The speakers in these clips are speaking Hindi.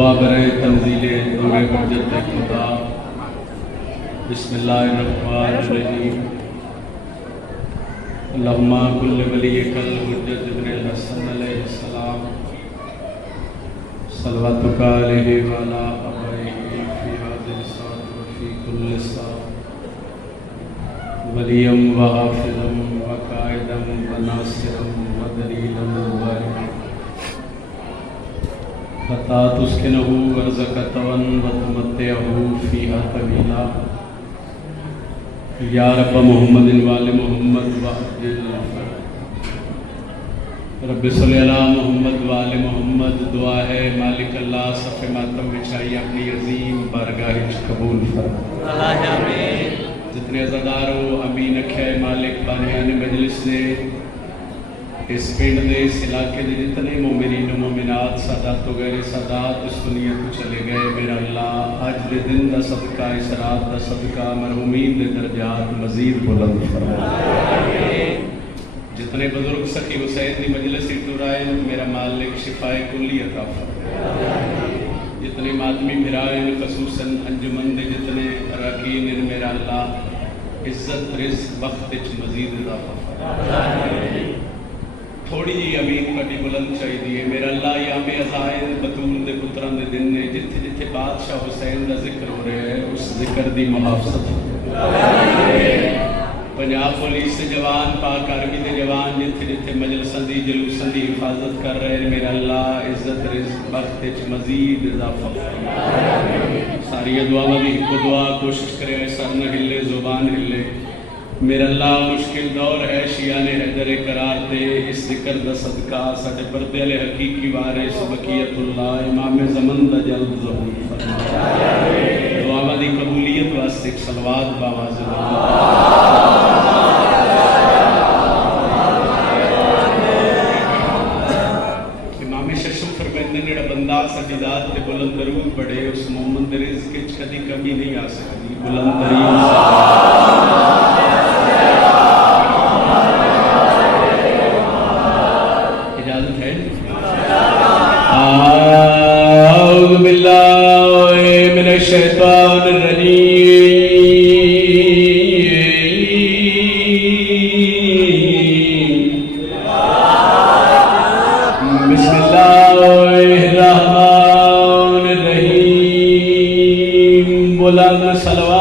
दुआ बरे तंजीले नूरे हजरत खुदा। बिस्मिल्लाहिर्रहमानिर्रहीम। अल्लाहुम्मा कुल्ल वलियकल हुज्जत इब्नुल हसन अलैहिस्सलाम सल्लल्लाहु अलैहि व अला आलिहि फी हाज़िल साअत व फी कुल्ल साअत वलियम व हाफ़िज़म व काइदम व नासिरम व दलीलन व फता तुस्किनहु वर्ज़क़तवन व तुमत्तिअहु फ़ीहा तवीला। या रब मुहम्मदिन वाले मोहम्मद व रब्बि सल्लि अला मोहम्मद वाले मोहम्मद। दुआ है मालिक अल्लाह सफ़े मातम बिछाई अपनी अजीम बारगाह कबूल फरमा। जितने अज़ादार हो अमीन अख्या मालिक बानियान मजलिस ने इस पिंड दे इस इलाके के जितने मोमिनीन मोमिनात सादात वगैरह सादात इस दुनिया को चले गए, मेरा अल्लाह अज के दिन का सदका इस रात का सदका मरहूमीन के दर्जात मजीद बुलंद फरमा। जितने बुजुर्ग सखी हुसैन की मजलिस टुराए मेरा मालिक शिफाए कुल्ली अता फरमा। जितने मातमी भिराए खसूसन अंजुमन दे जितने अरकान मेरा अल्लाह इज्जत रिज़्क़ वक्त मजीद इजाफा फरमा। थोड़ी जी अमीन कटी बुलंद चाहिए मेरा अल्लाह याम अज़ाइल बतूल दे पुत्रां दे दिन ने जिथे जिथे बादशाह हुसैन का जिक्र हो रहा है उस जिक्र की मुहाफ़ज़त। पंजाब पुलिस के जवान पाक आर्मी के जवान जिथे जिथे मजलसां दी जलूसां दी हिफाजत कर रहे हैं मेरा अल्लाह इज्जत रिज़्क़ वक्त मजीद इजाफा फरमा। सारी दुआवां दी इको दुआ कोशिश करे सर न हिले ज़ुबान हिले। मेरा अल्लाह मुश्किल दौर है शियाने हैदर करार दे इस जिक्र दा सदका साडे पर्दे वाले हकीकी वारिस बकीयतुल्लाह इमाम ज़मन दा जल्द ज़हूर फरमा। दुआवां दी कबूलियत वास्ते एक सलवात बावाज़ इमाम शशम फरमाते ने बंदा साडी ज़ात ते बुलंद दरूद पढ़े उस मोमन दे रिज़्क़ विच कदी कमी नहीं आ सकती। बुलंद तरीन आऊज़ु बिल्लाहि मिनश शैतानिर रजीम। बिस्मिल्लाहिर रहमानिर रहीम। बुलंद सलवात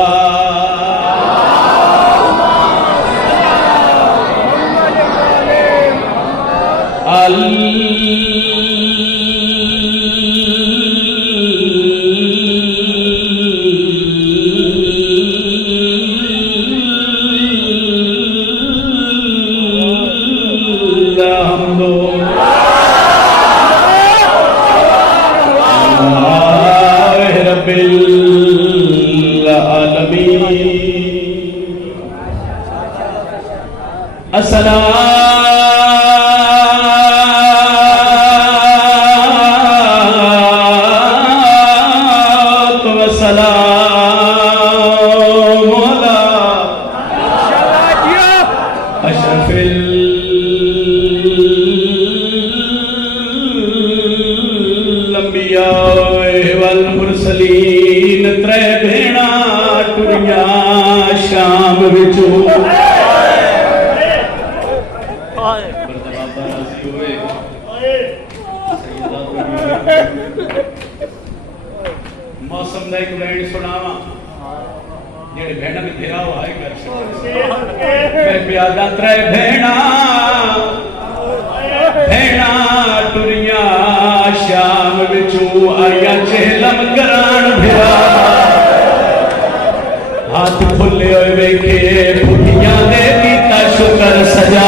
मौसम का एक लाइन सुनावा जेड़े भेड़ा में घेरा हुआ है कर मैं प्यादा त्रै भेड़ा भेड़ा टुरिया शाम विचू आया चेलम करान भिरा हाथ खुले होए वेखे फुटियां दे कीता शुक्र सजा।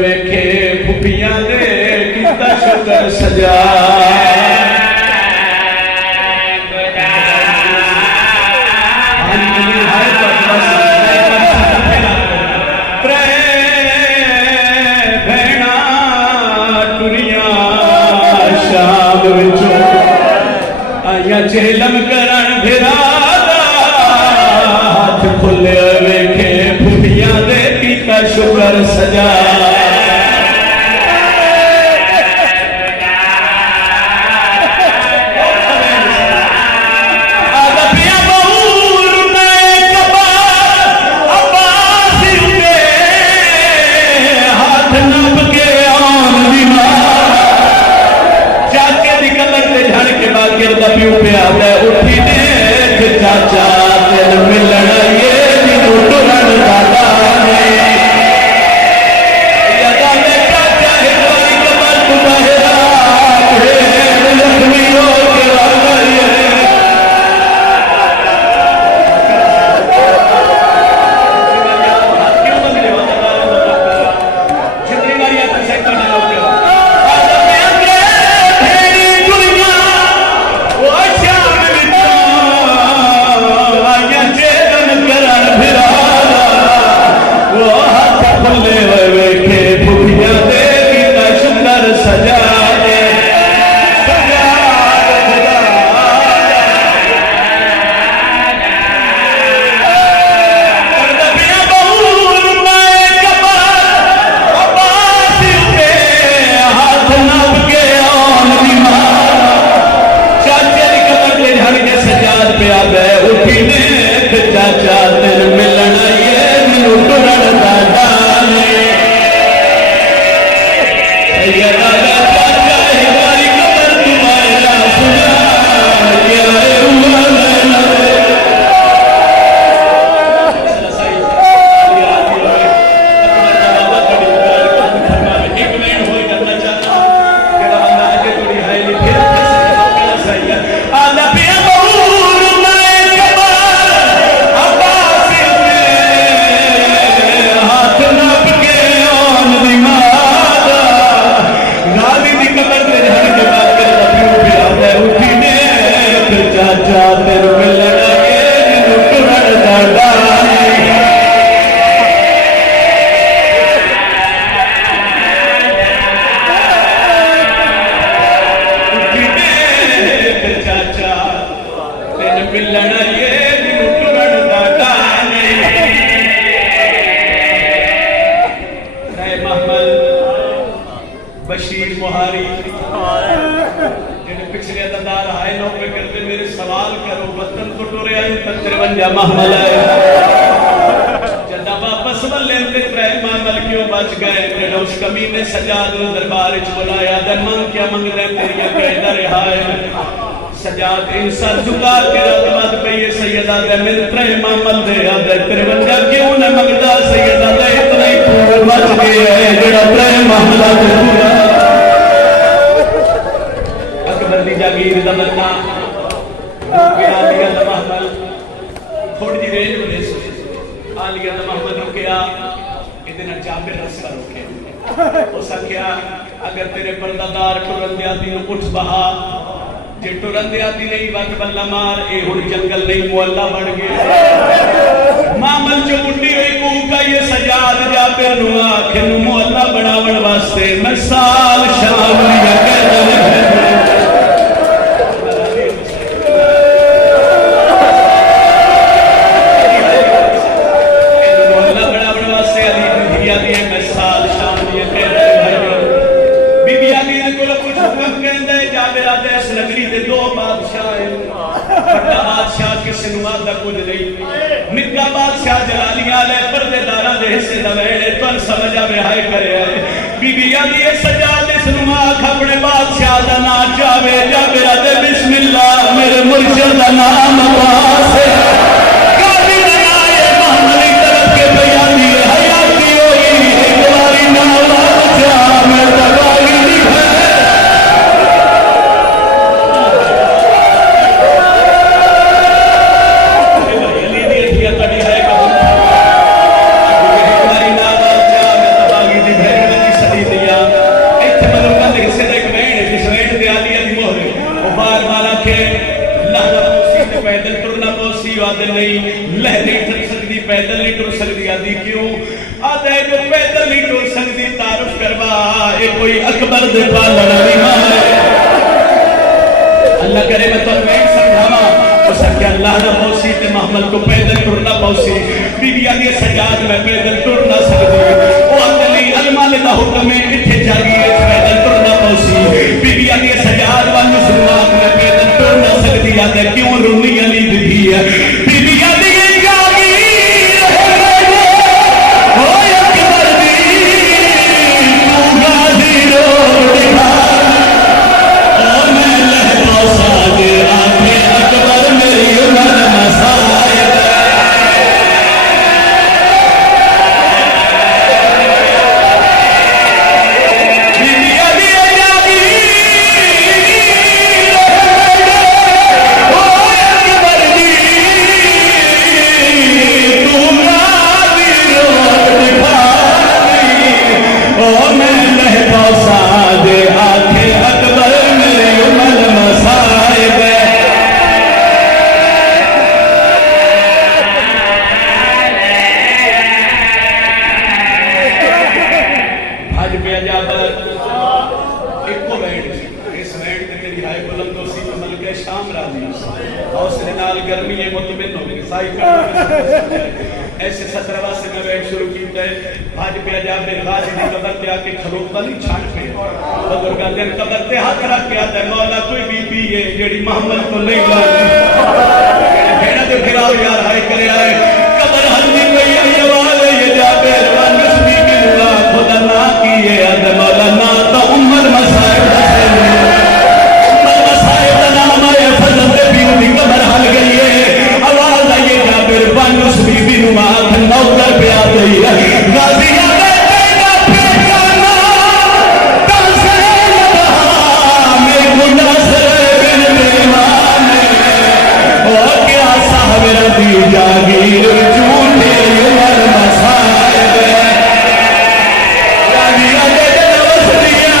वेखे फुफियां दे कीता शुक्र सजा। भेड़ा टुरिया शाम विचों आया चेलम करन भिरा हाथ खुले प्यू पे आता है उठी देख चाचा तेन मिलना ये जिन्हों टुरन दादा ने यदा ने चाचा हिवारी कमर तुम्हारा लक्ष्मी हो के क्यों रोनी अली दी है साज इस वैन ते तेरी हाय बुलंद दोस्ती में मलके शाम राजी और उसके नाल गर्मी है मुतमिन हो गई साई कर ऐसे 17 से मैं वैन शुरू की है आज पे अजाब गाजी दी कबर पे आके खलोता नहीं छाट पे बुजुर्ग दिन कबर पे हाथ रख के आता है मौला कोई बीबी है जेड़ी मोहम्मद को नहीं मानती भेड़ा ते फिराओ यार हाय करे आए कबर हल्दी गई ये वाले ये जाबे रवानस बीबी ला खुदा ना की ये अद मौला ना तो उम्र मसाइब कबर हल गई है आवाज आई जाबिर बानुस बीबी नु मां नौकर पे आ गई है गाजिया में तेरा पेटाना तसे लबहा में मुनसर बिन मेहमान ओ क्या साहब रदी जागीर झूठे उमर मसाइब गाजिया दे वसदिया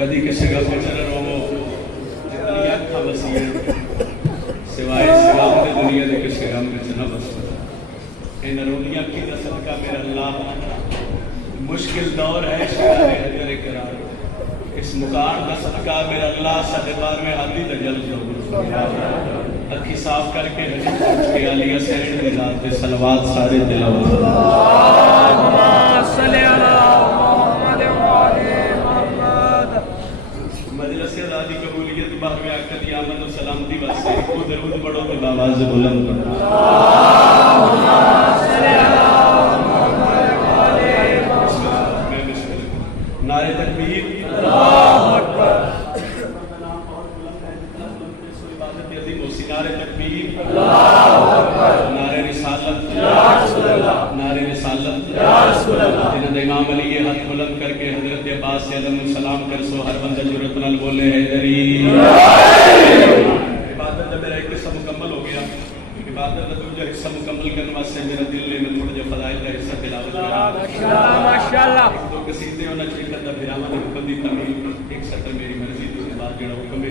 कदी किसी का गुजर रोमो जितनी अखा वसी सिवाय सलाम दे दुनिया दे किसी गम में न बस इन रोनिया की सदका मेरा अल्लाह मुश्किल दौर है शिकारे हजर करार इस मुकाम का सदका मेरा अल्लाह साडे बार में हादी दा जल दो अखी साफ करके हजर के अली हसैन दी जात पे सलवात सारे दिलाओ अल्लाहुम्मा सल्ली अला दी कबूलियत बाहर में आकर की आमद और सलामती वास्ते को दरूद पढ़ो तो आवाज बुलंद करो अल्लाहुम्मा सल्ली अला मुहम्मद नारे तकबीर अल्लाहु अकबर इबादत अजीम और नारे तकबीर अल्लाहु अकबर नारे रिसालत या रसूल अल्लाह नारे रिसालत या रसूल अल्लाह जिन्होंने इमाम अली ये हाथ बुलंद करके हजरत अब्बास से अलैहि सलाम कर सो हर बंदा जुरत नाल बोले हैदरी इबादत का मेरा एक हिस्सा मुकम्मल हो गया इबादत का दूसरा हिस्सा मुकम्मल करने वास्ते मेरा दिल ने मैं थोड़ा जिहा फज़ाइल का हिस्सा तिलावत करा माशाअल्लाह दो कसीदे होना चाहिए करदा फिरावा ने हुक्म दी तमील एक सत्र मेरी मर्जी उसके बाद जेड़ा हुक्म है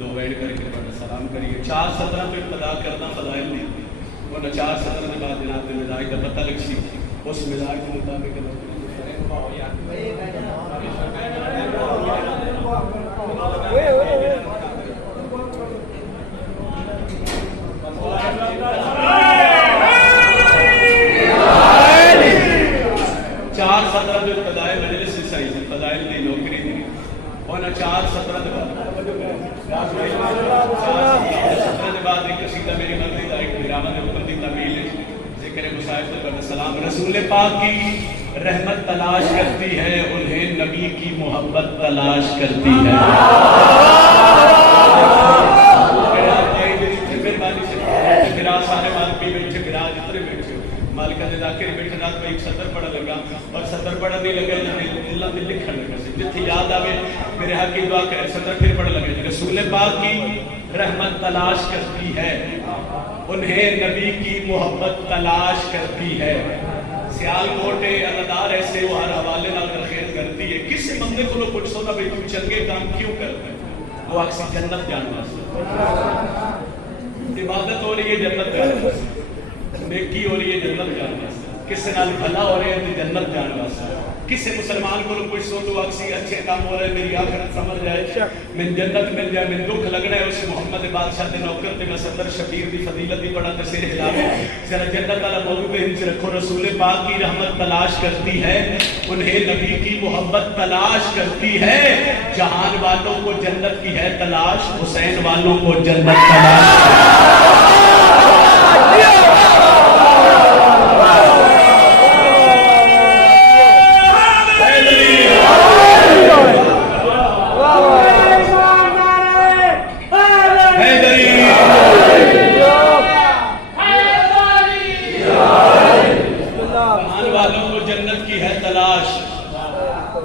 दो वैड करके बड़ा सलाम करिए 4 सत्र पे इब्तिदा करना फज़ाइल नहीं वो न 4 सत्र के बाद जनाब ने मिजाज का पता लग सी उस मिजाज के मुताबिक चार सत्र जो फदाइल मजलिस से सही फदाइल दी नौकरी दी और न 4 सत्र के बाद एक कसीदा मेरी मर्जी का एक विराम में हुक्म दी तमील जिक्र मुसाहिब पर सलाम रसूल पाक की रहमत तलाश करती है उन्हें नबी की मोहब्बत तलाश करती है मालिका ने जाके बैठे रात में एक सतर पढ़ा लगा और सतर पढ़ा नहीं लगा अल्लाह में लिखने लगा जिथे याद आवे मेरे हक की दुआ करे सतर फिर पढ़ लगे रसूल पाक की रहमत तलाश करती है उन्हें नबी की मोहब्बत तलाश करती है सियालकोटे अदादार ऐसे वो हर हवाले नाल तरखेज करती है किसी बंदे को लोग पूछ सोना भाई तू चंगे काम क्यों करता है वो अक्सर जन्नत जाने वास्ते इबादत हो रही है जन्नत जाने वास्ते नेकी हो रही है जन्नत जाने वास्ते किसी नाल भला हो रहा है जन्नत जाने वास्ते किसी मुसलमान को कोई सो तो अक्सर अच्छे काम हो रहे हैं मेरी आखिरत समझ जाए मैं जन्नत मिल जाए मैं दुख लगना है उस मोहम्मद बादशाह के नौकर ते मैं सदर शबीर की फजीलत ही बड़ा सिर हिला जरा जन्नत वाला मौजू पे हिंस रखो रसूल पाक की रहमत तलाश करती है उन्हें नबी की मोहब्बत तलाश करती है जहान वालों को जन्नत की है तलाश हुसैन वालों को जन्नत तलाश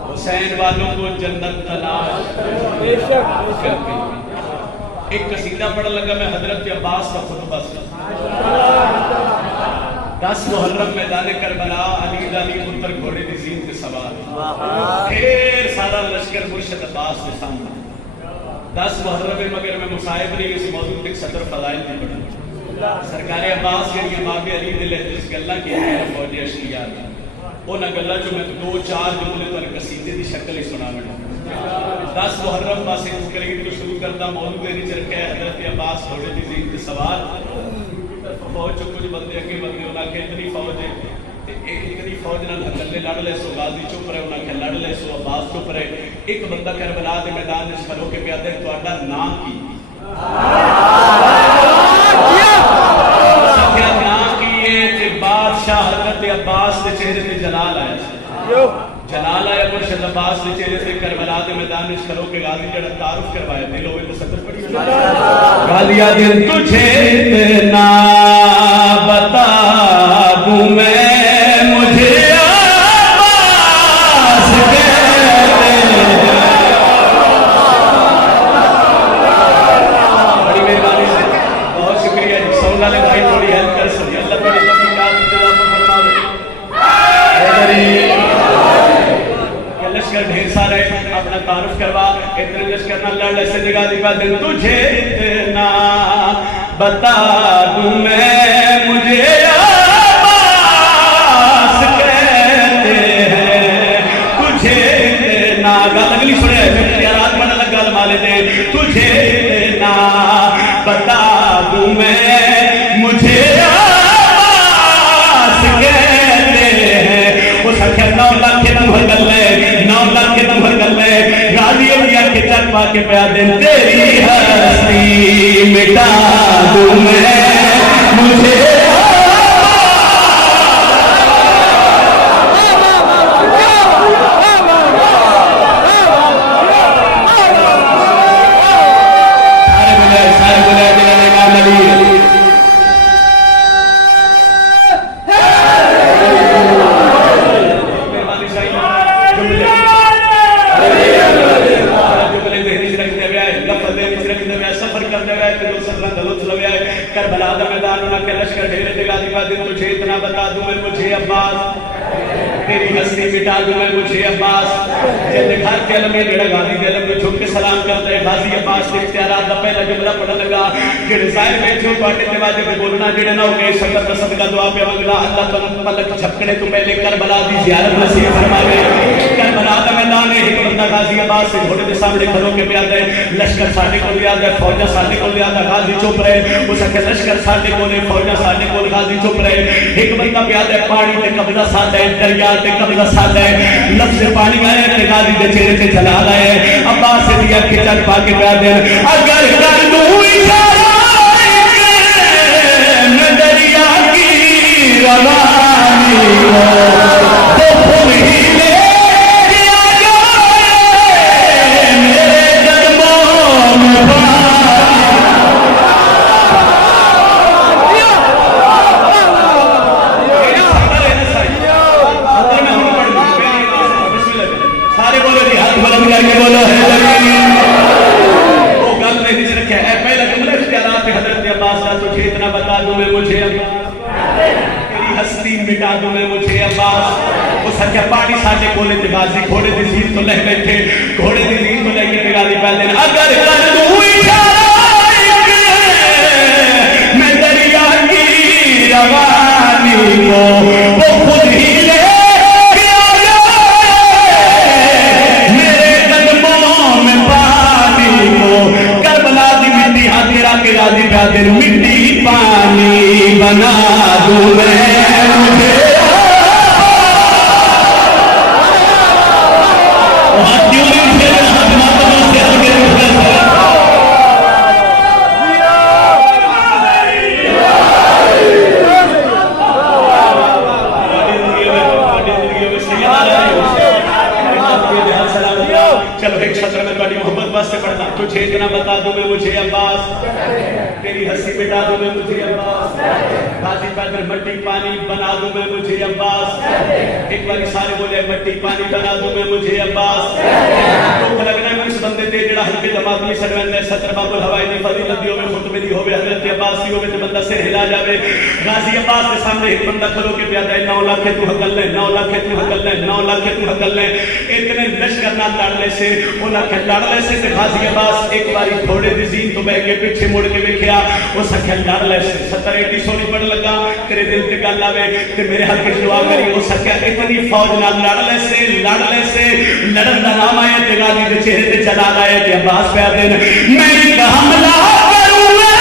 हुसैन वालों को जन्नत तलाश एक कसीदा पढ़न लगा मैं हजरत अब्बास का खुतबा सुना। 10 मुहर्रम मैदान करबला अली अली पुत्र घोड़े की जीन के सवार ढेर सारा लश्कर मुर्शद अब्बास के सामने 10 मुहर्रम मगर मैं मुसाहिब नहीं इस मौजूद तक सदर फजाइल की पढ़ा सरकार अब्बास जड़ियां बाबे अली दे लहजे गल्लां कीतियां फौजी अशकिया उन्हां गल्लां चों मैं 2-4 जुमले तुहानूं कसीदे की शक्ल ही सुनावण 10 मुहर्रम पासे तकरीर तो शुरू करता मौजूद विच रखा है हजरत अब्बास घोड़े की जीन के सवार फौज चो कुछ बंदे अगे बंदे उन्हें आखे इतनी फौज है इतनी फौज नाल गले लड़ ले सो गाजी चुप रहे उन्हें आखे लड़ ले सो अब्बास चुप रहे एक बंदा करबला के मैदान में खड़ो के प्यादे तुहाडा नाम की क्या नाम की है ते बादशाह हजरत अब्बास के चेहरे पे जलाल आया जलाल आया मुर्शद अब्बास के चेहरे से करबला के मैदान में खड़ो के गाजी जड़ा तारुफ करवाया दिल होवे तो सदर पड़ी गालिया दिन तुझे इतना बता दूं मैं मुझे अब्बास बड़ी मेहरबानी से बहुत शुक्रिया जी सौन वाले भाई थोड़ी हेल्प कर सके अल्लाह बड़ी लश्कर ढेर सारे अपना तारुफ करवा इतने लश्कर ना लड़ ऐसे जगह दिखा दिन तुझे इतना बता दूं मैं मुझे अब्बास कहते हैं तुझे इतना अगली सुने रात मन लगा माले दे तुझे इतना बता दूं मैं मुझे अब्बास कहते हैं वो सख्या 9 लाख के तुहर गल्ले 9 लाख के तुहर गल्ले गाजी अलिया के चल पा के प्या दिन तेरी हस्ती मिटा दूं मैं मुझे करबला का मैदान उन्हें लश्कर ढेरे जगह दिखा दिन तुझे इतना बता दूं मैं मुझे अब्बास तेरी हस्ती मिटा दूं मैं मुझे अब्बास जब घर के अलम में जड़ा गाजी के अलम में झुक के सलाम करता है गाजी अब्बास के इख्तियारात का पहला जुमला पढ़ने लगा जेड़े साहिब में जो पाटे के वाजे पे बोलना जेड़े ना हो गए शक्कर रसद का दुआ पे मंगला अल्लाह तन पलक झपकने तो पहले करबला की ज़ियारत नसीब फरमावे करबला का मैदान है एक बंदा गाजी अब्बास से घोड़े के सामने खड़ो के प्यादा है लश्कर साडे को लियादा है फौजा साडे को लियादा गाजी चुप रहे उस के लश्कर साडे को ले फौजा साडे को गाजी चुप रहे एक बंदा प्यादा है पानी ते कब्जा सादा है दरिया ते कब्जा सादा है लफ्ज़ पानी आया ते गाजी के चेहरे पे जला रहा है अब्बास से दिया के चल पा के प्यादे अगर कर दूं इशारा मैं दरिया की रवानी को तो खुद ही ले मेरे कदमों में सारे बोलो जी हाथ बुलंद करके बोलो वो गल में हिज रखे है पहला जुमला इख्तियारात हजरत अब्बास का तुझे इतना बता दूं मैं मुझे तेरी हस्ती मिटा दूं मैं मुझे अब्बास वो सच्चा पानी साडे कोले ते गाजी घोड़े दी जीर तो ले बैठे घोड़े दी जीर तो लेके ते गाजी पहले अगर कर दूं इशारा मैं दरिया की रवानी को वो खुद ही ले करबला की मिट्टी हाथ के गाजी प्यादे मिट्टी पानी बना दूं मैं मुझे चलो एक शब्द में बड़ी मोहब्बत बस से पढ़ना तुझे इतना बता दूं मैं मुझे अब्बास तेरी हंसी मिटा दूं मैं मुझे अब्बास गाजी पैदल मट्टी पानी बना दूं मैं मुझे अब्बास एक बार सारे बोले मट्टी पानी बना दूं मैं मुझे अब्बास तो लगना है बंदे ते जेड़ा हल्के जमात में सरवंद सतर बाबुल हवाई दी फजीलत दी होवे खुतबे दी होवे हजरत अब्बास दी होवे ते बंदा सिर हिला जावे गाजी अब्बास के सामने एक बंदा खलो के प्यादा 9 लाख तू हकल ले 9 लाख तू हकल ले 9 लाख तू हकल ले इतने लश्कर ना लड़ले से उन्हां के लड़ले से ते गाजी अब्बास एक बारी थोड़े दी जीन तो बह के पीछे मुड़ के देखया उस अखे लड़ले से 70 80 सोनी पड़ लगा तेरे दिल ते गल आवे ते मेरे हक में दुआ करी उस अखे इतनी फौज ना लड़ले से लड़न दा नाम आया ते गाजी दे चेहरे ते जलाल आया ते अब्बास पे आदे मैं एक हमला करूंगा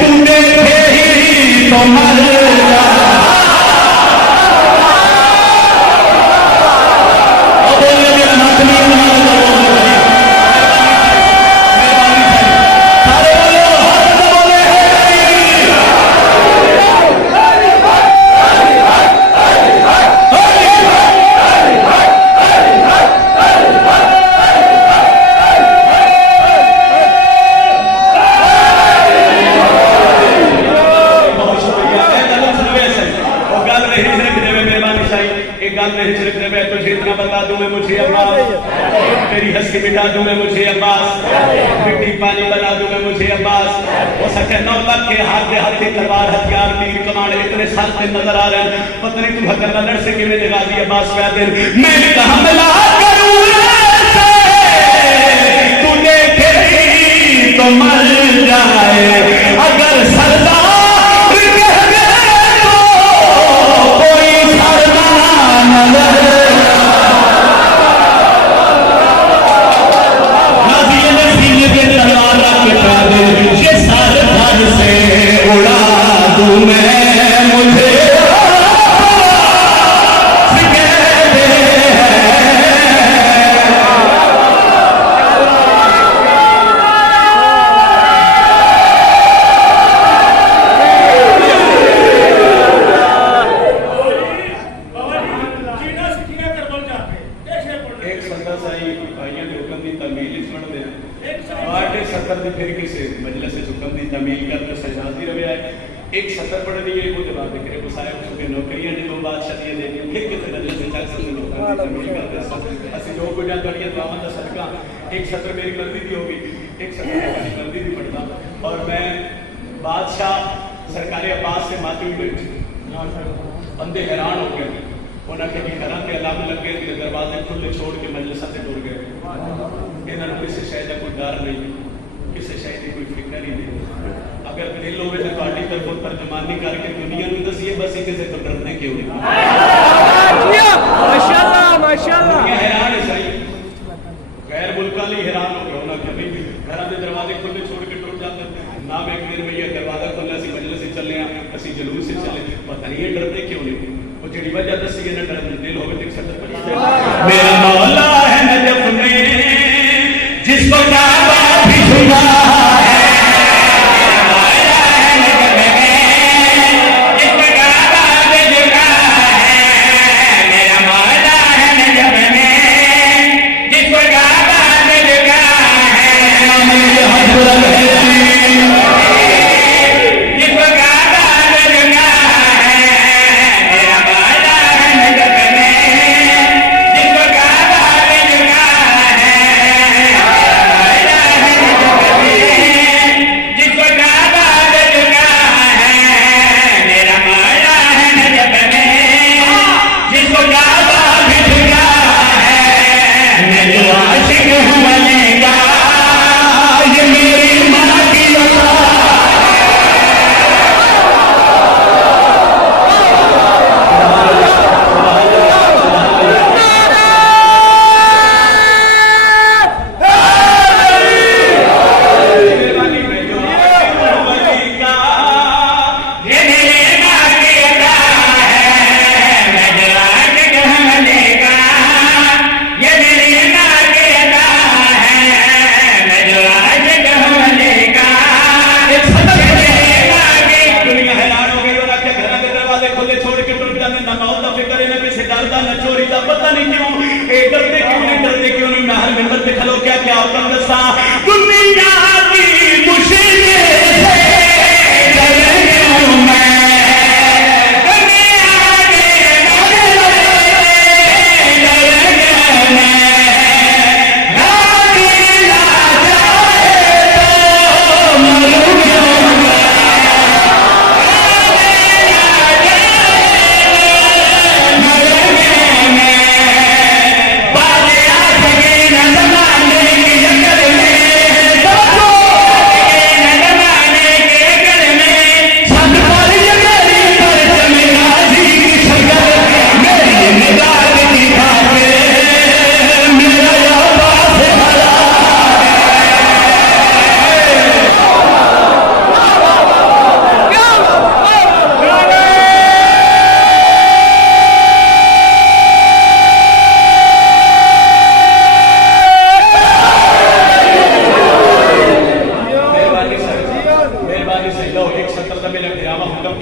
तू देखे ही तो मर जा तेरी हंसी मिटा दूंगा मुझे अब्बास मिट्टी पानी बना दूंगा मुझे अब्बास हो सके 9 लाख के हाथ पे हाथी तलवार हथियार तीर कमान इतने साल से नजर आ रहे हैं पता नहीं तू हकर लड़ से कि मैंने गाजी अब्बास पे आते मैं एक हमला करूंगा तू देखे तो मर जाए अगर सरदार कह दे तो कोई सरदार नजर ये सारे घर से उड़ा दूं मैं मुझे एक सतर पढ़ दी गई वो जवाब दे करे गुस्सा है उसके नौकरियां ने दो बादशाह दिए देनी फिर किसे नजर से चल सकते लोग तमील करते सब असि जो को जान करिए दुआवां दा सदका एक सतर मेरी मर्जी की होगी एक सतर मेरी मर्जी भी पढ़ता और मैं बादशाह सरकार अब्बास से मातूम बैठे बंदे हैरान हो गए उन्होंने की करा के अलाम लग गए ते दरवाजे खुले छोड़ के मजलिस से टुर गए इन्होंने किसी शय दा कोई डर नहीं किसी शय की कोई फिक्र नहीं अगर दिल होवे तो पार्टी तरफों तर्जमानी करके दुनिया को दसिए बस इसे से तो डरने क्यों नहीं माशाल्लाह माशाल्लाह ये हैरान है सही गैर मुल्का लिए हैरान हो गया ना कभी घर के दरवाजे खुले छोड़ के टूट जाते ना एक दिन में ये दरवाजा खुला सी मजलिस से चले असि जुलूस से चले पता नहीं ये डरते क्यों नहीं वो जेडी वजह दसी है ना डर दिल होवे तो सतर पड़ी मेरा मौला है नजफ में जिसको काबा भी झुका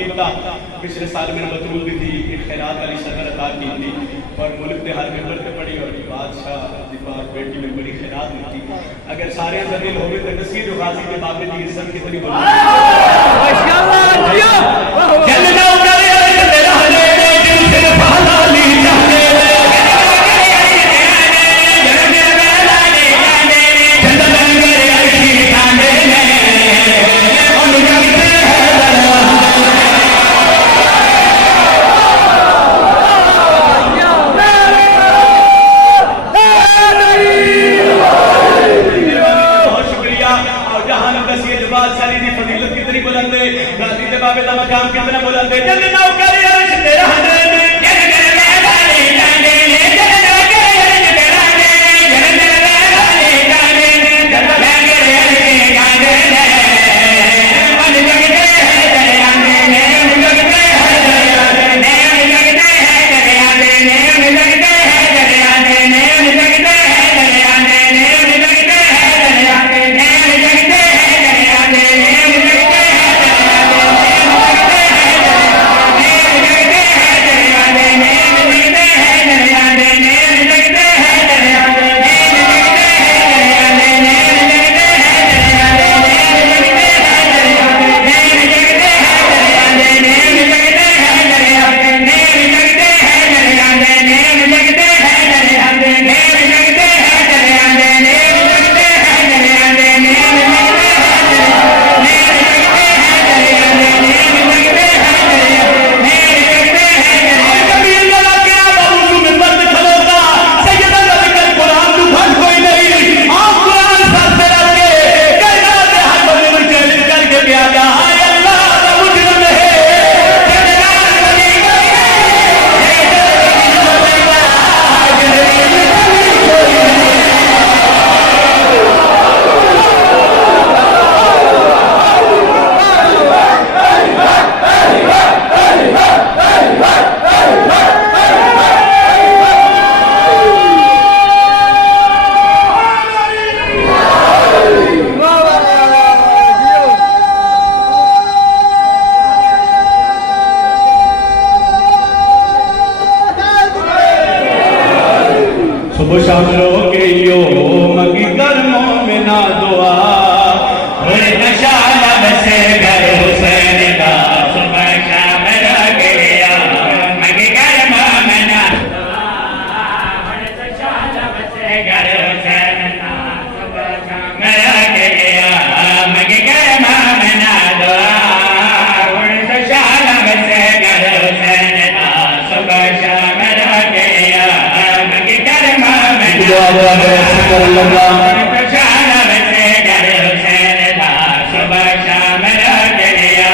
किया। पिछले साल मेरे बतूल भी थी कि खैरात वाली सदर अता की थी और मुल्क के हर मेंबर से पड़ी और बादशाह की पाक बेटी में बड़ी खैरात नहीं थी। अगर सारे दिल हो गए तो नसीर गाजी के बाबे की इज्जत कितनी बोली बाबे का मकाम कितना बुलंद है जल्दी नौकरी अर्श तेरा शामिलों के यो मगी गर्मों में ना दुआ नशा लब से घर हुसैन का सुबह शाम रह गया मगी गर्मों में ना नशा लब से घर हुसैन का सुबह शाम रह गया मगी गर्मों में ना दुआ नशा लब से घर हुसैन का सुबह शाम रह गया मगी गर्मों दुआ है शुक्र अल्लाह सुबह शाम रह गया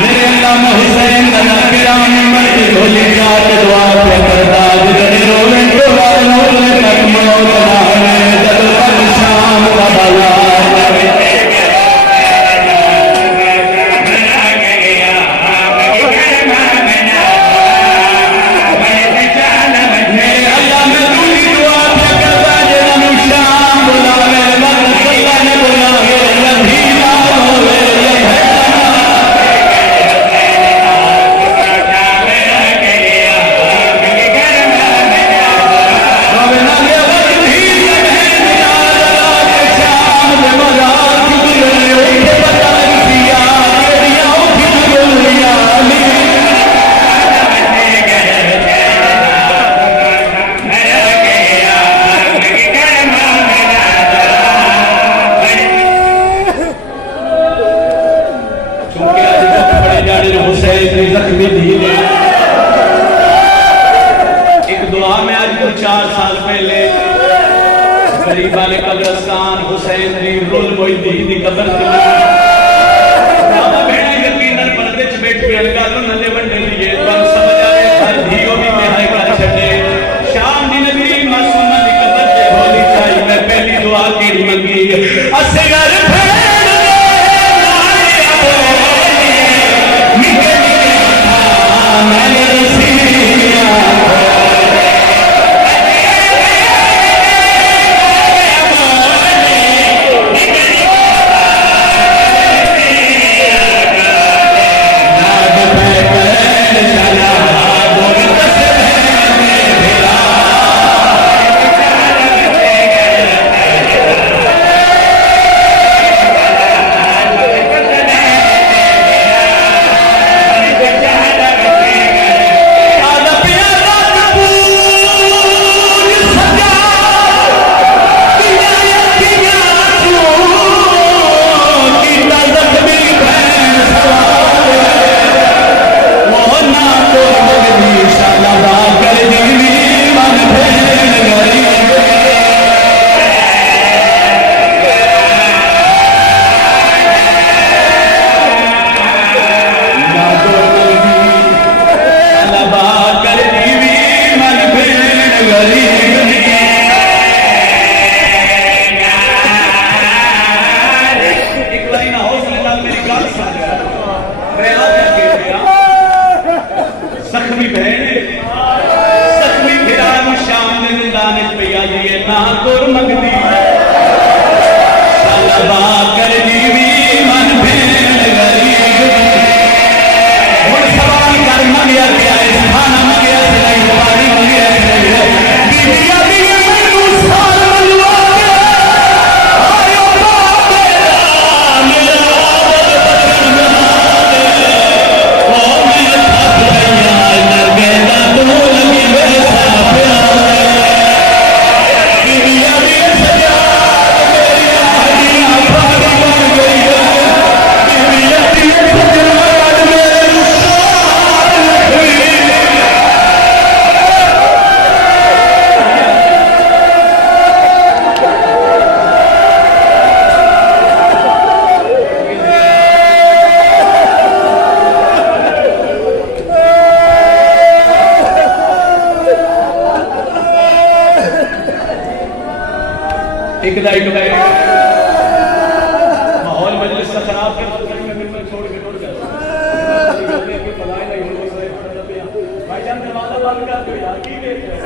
मेरे अल्लामा हुसैन का किराम मर्द ढोली जात दुआ करता जिधर रोवे टोला रोवे तक मौत ना है जब तक शाम का भला एक दुआ में आज 4 साल पहले गरीब वाले कब्रिस्तान हुसैन दी रोल मोहिद्दीन दी कब्र ते बाबा बेटा यकीनन पर्दे च बैठ के अलगालो नले वंडे लिए पर समझ आए हर धीओ भी मेहाय कर छड़े शाम दी नगरी मासूमा दी कब्र ते होली चाहिए मैं पहली दुआ केड़ी मंगी असगर मैं जख्मी बहन जख्मी फिरा शाम के निदान पिया दिए ना गुर मंगदी कर दीवी मन भेड़ गरीब हुण सवाल कर मंगया क्या खाना मंगया सिलाई पानी मंगया बीबिया भी मैनू साल मनवा आयो माहौल मजलिस का खराब कर छोड़ के टूट गया भाईजान दरवाजा बंद कर दो यार की देख रहे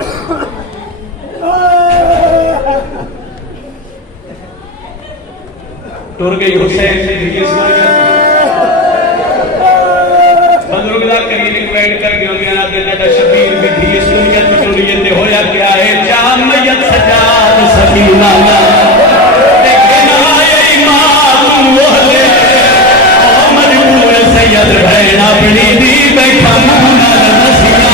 टूर गई हुसैन बजुर्ग दा करी रिक्वेस्ट कर दियो मेरा दिल दा शबीर भी थी इस दुनिया में टुरिए ते होया क्या है चांद मैयत सजाद सकीना देखे ना ये इमाम मोहल्ले ओ मजबूर सैयद भैन अपनी दी बैठा मुना नसीना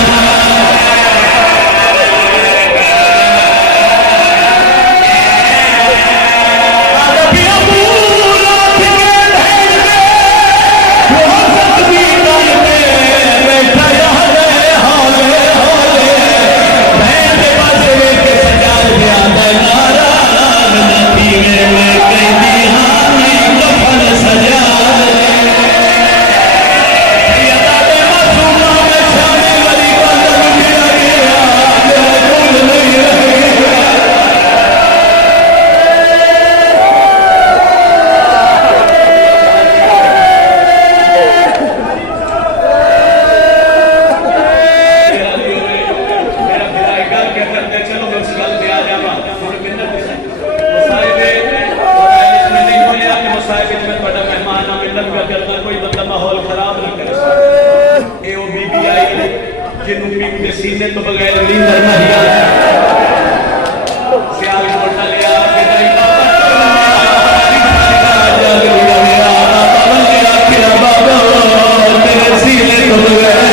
सीने तो बगैर नींदर नहीं सियाल कोटा लिया तेरे सीने तो बगैर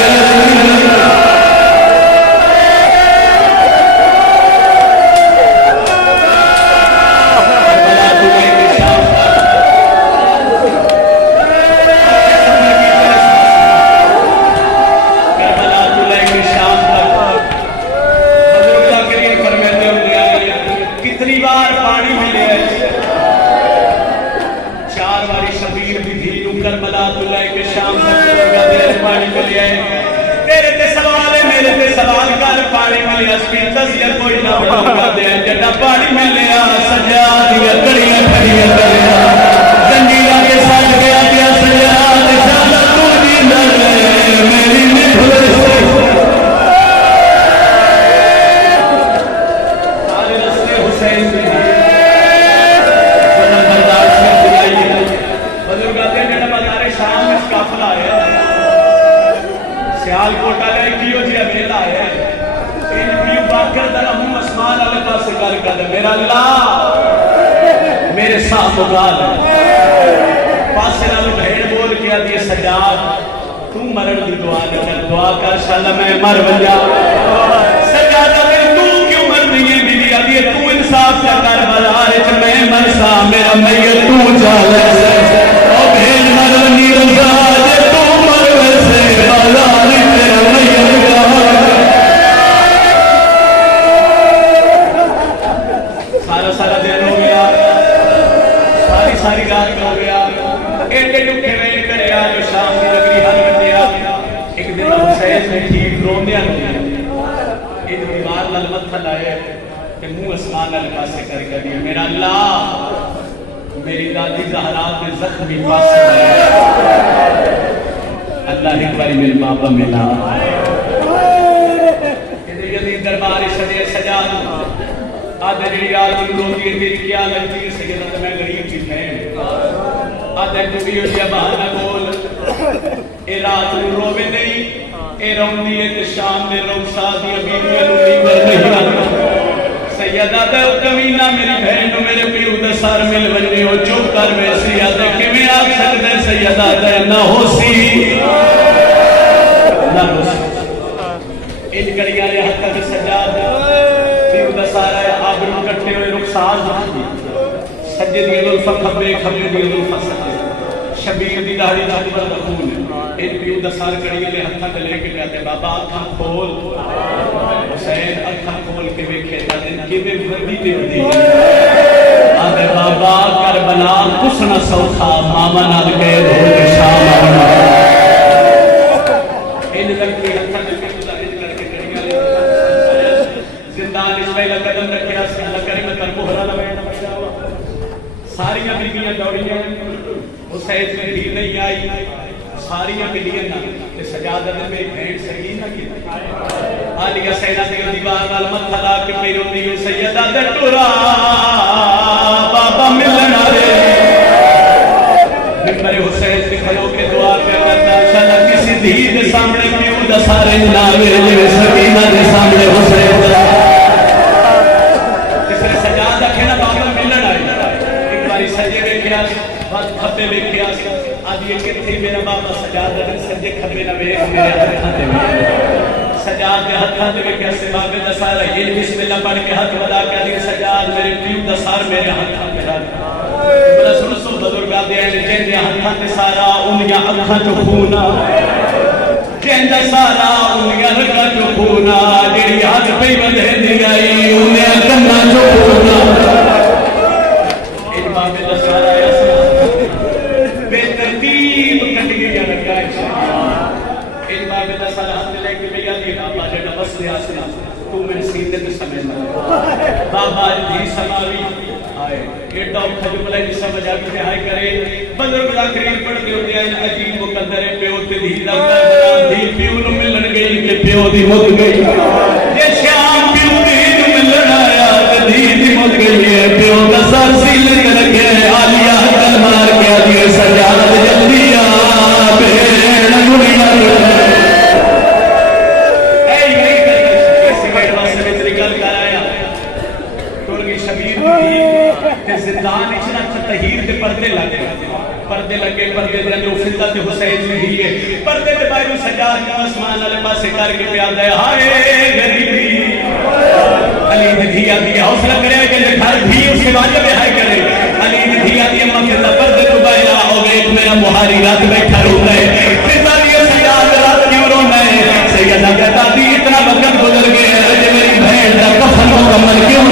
कोई ना पानी मिले सजा दिया कड़ियां खड़ियां जंजीरा के साथ गया क्या सजा मेरी हुसैन शाम में काफिला है सियालकोटा मेला है मेरा अल्लाह मेरे साथ उगाल पासे नाल भेड़ बोल के आदि सजाद तू मरण की दुआ कर शाला मैं मर वजा सजादा तू क्यों मर रही है बीवी आदि तू इंसाफ कर बाजार च मैं मरसा मेरा मैयत तू जाले ओ भेड़ मर नी रजा तू मर वैसे बाजार तेरा मैयत सारा दिन हो गया सारी रात हो गया एडे दुखे वेट करे जो शाम की लगरी हल बनिया एक दिन हुसैन ने ठीक रोंदिया एक बीमार नाल मत्था लाए ते मुंह आसमान वाले पासे करके दिया मेरा अल्लाह मेरी दादी ज़हरा के जख्मी पासे मेरे बाबा मिला यदि दरबार सजे सजाद आधे जी रात रोती है तेरी क्या लगती है सैयदा तो मैं गरीब की बहन आधे टूटी हुई बहाना बोल ए रात रोवे नहीं ए रोंदी है ते शाम में रोसा दी बीवियां नु नींद नहीं आती सैयदा ते कमीना मेरी बहन नु मेरे प्यो दा सर मिल वन्ने ओ चुप कर वैसी आदे किवें आ सकदे सैयदा ते ना होसी ना होसी इन कड़ियां दे हक ते सजाद प्यो दा सारा आबरू कट्टे हुए रुखसार सज्जे दी जुल्फ खब्बे खब्बे दी जुल्फ सज्जे शबीर दी दाढ़ी दा खून इन प्यो दा सार कड़ियां दे हत्थां ते लेके कहते बाबा अखां खोल हुसैन अखां खोल के वेखे ता दिन किवे वदी ते होंदी आदे बाबा करबला कुछ ना सौखा मामा नाल के ढोल शाम आना इन तक के हत्थां ते गुजारिश करके कड़ियां ले जिंदान इस पहला कदम रखया सी अल्लाह करे मैं तर मोहरा ना बैठ जावा सारियां बीबियां दौड़ियां हुसैन में भी नहीं आई सारियां मिलियां ना ते सजादत में भेंट सही ना की आलिया सैयदा से दीवार वाल मत्था ला के मेरी रोंदी सैयदा दे टुरा बाबा मिलना रे मिंबर हुसैन से खलो के दुआ पे करता इंशाअल्लाह किसी धी दे सामने क्यों दा सारे ना वे सकीना दे सामने हुसैन दा किसी सजादा के ना बाबा मिलना एक बारी सजे वेखिया बात खब्बे वेखिया आदि किथे मेरा बाबा सजाद सजे खब्बे ना वेख मेरे हाथां ते सजाद के हाथां ते वेखिया से बाबे दा सारा ये बिस्मिल्लाह पढ़ के हाथ वदा के दी सजाद मेरे प्यो दा सार मेरे हाथां ते रख बड़ा सुन सुन बुजुर्ग दे जिंदे हाथां ते सारा उनियां अखां चो खून जिंदा सारा उनियां रगां चो खून जेड़ी हाथ पे वधेंदी आई उनियां कन्नां चो खून इन बाबे दा सारा बेतरतीब कटिया लगा इन बाबे दा सारा हाथ लेके भैया दी बाबा जेड़ा बस दे आसना तू मेरे सीने ते समय ना बाबा जी समावी आए एडा खजबला जी समझ आ के हाय करे बुजुर्ग दा करीब पढ़दे होते हैं अजीब मुकद्दर प्यो ते धी दा धी प्यो नु मिलन गई ते प्यो दी मुक गई जे श्याम प्यो दी नु मिलन आया ते धी दी मुक गई है प्यो दा सर सील के रखे आलिया हल मार के आदि सजाद जल्दी आ बेन गुड़िया ऐ नहीं कर इस वेड़ वास्ते तेरी गल कर आया टुर गई शबीर दी ते जिंदान इचना तहीर के पर्दे लगे पर्दे दे अंदर फिदा ते हुसैन दी है पर्दे ते बाहर सजाद आसमान वाले पासे करके प्यादा है हाय गरीबी अली दी धिया दी हौसला करे कि घर भी उसके वाजिब है करे अली दी धिया दी अम्मा के पर्दे तो बाहर आओ एक मेरा मुहारी रात बैठा रोता है फिदा दी सजाद रात क्यों रोना है सैयदा कहता दी इतना वक्त गुजर गया मेरी बहन दा कफन मुकम्मल क्यों